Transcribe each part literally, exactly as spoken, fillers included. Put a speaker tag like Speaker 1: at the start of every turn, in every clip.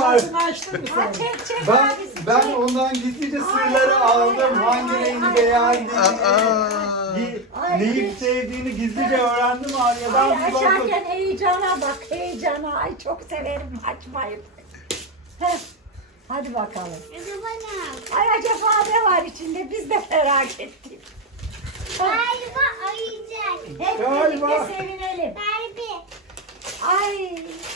Speaker 1: Ağzını açtın mı
Speaker 2: Ha,
Speaker 1: sen?
Speaker 2: çek çek
Speaker 3: Ben
Speaker 2: abisi,
Speaker 3: ben
Speaker 2: çek.
Speaker 3: ondan gizlice
Speaker 2: Ay,
Speaker 3: sırları
Speaker 2: ay,
Speaker 3: aldım.
Speaker 2: ay,
Speaker 3: Hangi
Speaker 2: ay,
Speaker 3: rengi
Speaker 2: ay,
Speaker 3: beğendiğini,
Speaker 4: Aa.
Speaker 3: gi-
Speaker 2: Ay,
Speaker 3: neyi
Speaker 2: hiç.
Speaker 3: sevdiğini gizlice öğrendim Arya'dan.
Speaker 2: Ay,
Speaker 3: Bir bakın.
Speaker 2: açarken heyecana bak, heyecana. Ay çok severim açmayı. Heh, hadi bakalım. Ay acaba ne var içinde? Biz de merak ettik.
Speaker 5: Galiba oyuncak.
Speaker 2: Hep
Speaker 3: Galiba.
Speaker 2: birlikte sevinelim.
Speaker 5: Barbie.
Speaker 2: Ay.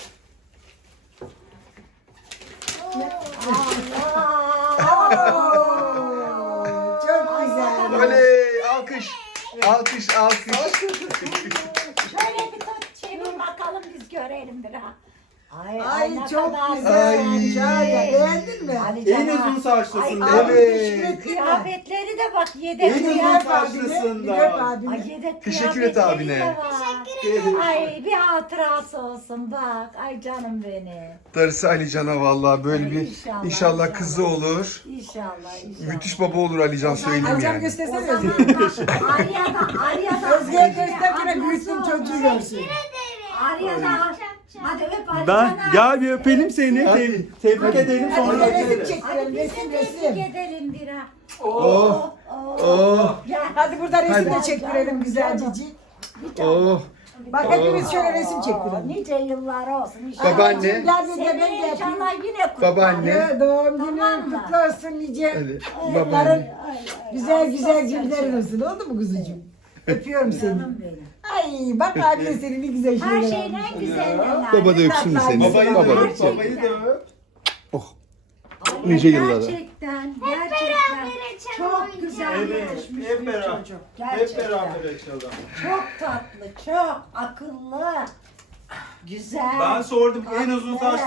Speaker 2: Allah.
Speaker 1: Çok güzel.
Speaker 4: Oley! Alkış! Alkış, alkış.
Speaker 2: Şöyle bir tut çevir bakalım biz görelim bir ha. Ay,
Speaker 1: Ay
Speaker 2: ne
Speaker 1: çok
Speaker 2: kadar
Speaker 1: güzel.
Speaker 4: Ay.
Speaker 1: Şahane. Beğendin mi?
Speaker 2: Ali
Speaker 3: En
Speaker 2: Can'a-
Speaker 3: uzun saçlısın
Speaker 2: Ay,
Speaker 3: değil
Speaker 1: Abi
Speaker 3: mi?
Speaker 1: teşekkür ettin mi?
Speaker 2: Kıyafetleri de bak yedek
Speaker 3: En uzun
Speaker 2: kıyafet.
Speaker 3: saçlısın
Speaker 1: Bir
Speaker 3: da.
Speaker 1: öp abini.
Speaker 2: Ay yedek
Speaker 4: Teşekkür et
Speaker 2: kıyafetleri
Speaker 4: abine.
Speaker 2: de var. Ay bir hatırası olsun bak. Ay canım benim.
Speaker 4: Darısı Ali Can'a vallahi böyle bir
Speaker 2: İnşallah,
Speaker 4: inşallah
Speaker 2: inşallah.
Speaker 4: kızı olur.
Speaker 2: İnşallah inşallah.
Speaker 4: Müthiş baba olur Ali Can söyleyeyim
Speaker 1: Amcam
Speaker 4: yani.
Speaker 2: O
Speaker 1: göstersene.
Speaker 2: zaman bak Arya'da Arya'da.
Speaker 1: Özge'ye göster yine büyüttüm çocuğu görsün.
Speaker 2: Arya'da. Hadi öp Ali
Speaker 3: Ben
Speaker 2: Can'a.
Speaker 3: gel bir öpelim seni.
Speaker 4: Hadi.
Speaker 3: Te- tebrik edelim
Speaker 1: Hadi
Speaker 3: sonra
Speaker 1: bir de resim
Speaker 3: geçelim.
Speaker 1: çektirelim.
Speaker 2: Hadi biz
Speaker 1: Resim
Speaker 2: de
Speaker 1: resim.
Speaker 2: tebrik edelim bir ha.
Speaker 4: Oh, oh,
Speaker 2: Gel.
Speaker 1: Hadi burada resim de
Speaker 4: Hadi.
Speaker 1: çektirelim güzelce.
Speaker 2: Oh.
Speaker 1: Bak hepimiz şöyle resim çektirelim.
Speaker 2: Nice yıllar olsun inşallah.
Speaker 4: Babaanne.
Speaker 1: Gel bir de ben de
Speaker 2: Seni
Speaker 1: yapayım.
Speaker 2: inşallah yine kutlar.
Speaker 4: Babaanne.
Speaker 1: Ya, doğum
Speaker 2: Tamam
Speaker 1: günün
Speaker 2: mı?
Speaker 1: kutlu olsun nice.
Speaker 4: hadi.
Speaker 1: Yılların
Speaker 4: Babaanne.
Speaker 1: güzel güzel günlerin olsun. Oldu mu kuzucuğum? Öpüyorum seni.
Speaker 2: Canım benim.
Speaker 1: Ay bak abine senin ne güzel
Speaker 2: Her
Speaker 1: şeyler
Speaker 2: şeyin
Speaker 1: almış.
Speaker 2: en güzellerinden.
Speaker 4: Baba da öpsün mü seni?
Speaker 3: Babayı
Speaker 4: Baba
Speaker 3: da
Speaker 4: da
Speaker 3: öp,
Speaker 4: öpsün.
Speaker 3: babayı da öp.
Speaker 4: Oh.
Speaker 2: Ay,
Speaker 4: Nice yıllara.
Speaker 2: Gerçekten,
Speaker 5: beraber
Speaker 2: gerçekten
Speaker 5: açalım
Speaker 2: çok
Speaker 5: oyuncağı.
Speaker 2: güzel
Speaker 3: Evet,
Speaker 2: yetişmiş
Speaker 3: hep
Speaker 2: bir
Speaker 3: beraber.
Speaker 2: çocuk.
Speaker 3: Hep
Speaker 2: Gerçekten.
Speaker 3: beraber açalım.
Speaker 2: Çok tatlı, çok akıllı, güzel.
Speaker 3: Ben sordum en uzun saç